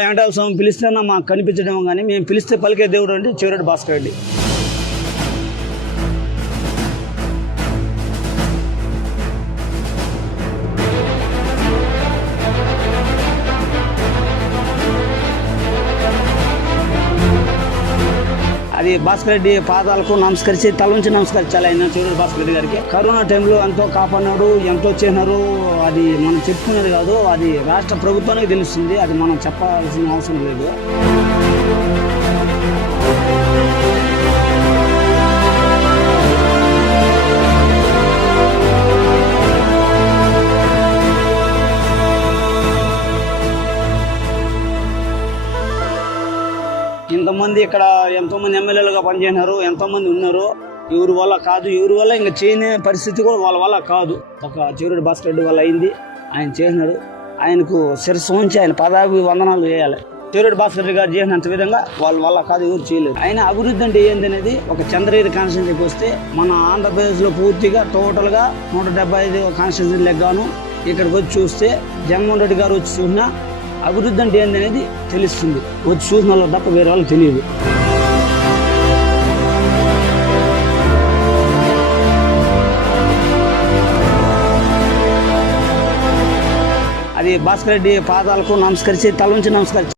వెంకటేశ్వర స్వామి పిలిస్తేనా మాకు కనిపించడం కానీ మేము పిలిస్తే పలికే దేవుడు అంటే చెవిరెడ్డి భాస్కర్ రెడ్డి. అది భాస్కర్ రెడ్డి పాదాలకు నమస్కరించి తల నుంచి నమస్కరించాలి ఆయన చెవిరెడ్డి భాస్కర్ రెడ్డి గారికి. కరోనా టైంలో ఎంతో కాపాడినాడు, ఎంతో చేసినారు. అది మనం చెప్పుకునేది కాదు, అది రాష్ట్ర ప్రభుత్వానికి తెలుస్తుంది. అది మనం చెప్పాల్సిన అవసరం లేదు. ఇంతమంది ఇక్కడ ఎంతోమంది ఎమ్మెల్యేలుగా పనిచేసినారు, ఎంతోమంది ఉన్నారు. ఎవరి వల్ల కాదు, ఎవరి వల్ల ఇంకా చేయని పరిస్థితి కూడా వాళ్ళ వల్ల కాదు. ఒక చెవిరెడ్డి భాస్కర్ రెడ్డి వల్ల అయింది. ఆయన చేసినాడు. ఆయనకు శిరస్సు ఉంచి ఆయన పదాభి వందనాలు చేయాలి. చెవిరెడ్డి భాస్కర్ రెడ్డి గారు చేసినంత విధంగా వాళ్ళ వల్ల కాదు, ఎవరు చేయలేదు. ఆయన అభివృద్ధి అంటే ఏంది అనేది ఒక చంద్రగిరి కాన్స్టిట్యూన్సీకి వస్తే మన ఆంధ్రప్రదేశ్లో పూర్తిగా టోటల్గా 175 కాన్స్టిట్యూన్సీలకు గాను ఇక్కడికి వచ్చి చూస్తే జగన్మోహన్ రెడ్డి గారు వచ్చి చూసినా అభివృద్ధి అంటే ఏందనేది తెలుస్తుంది. వచ్చి చూసిన వాళ్ళు తప్ప వేరే వాళ్ళకి తెలియదు. అది భాస్కర్ రెడ్డి పాదాలకు నమస్కరించి తల నుంచి నమస్కరించి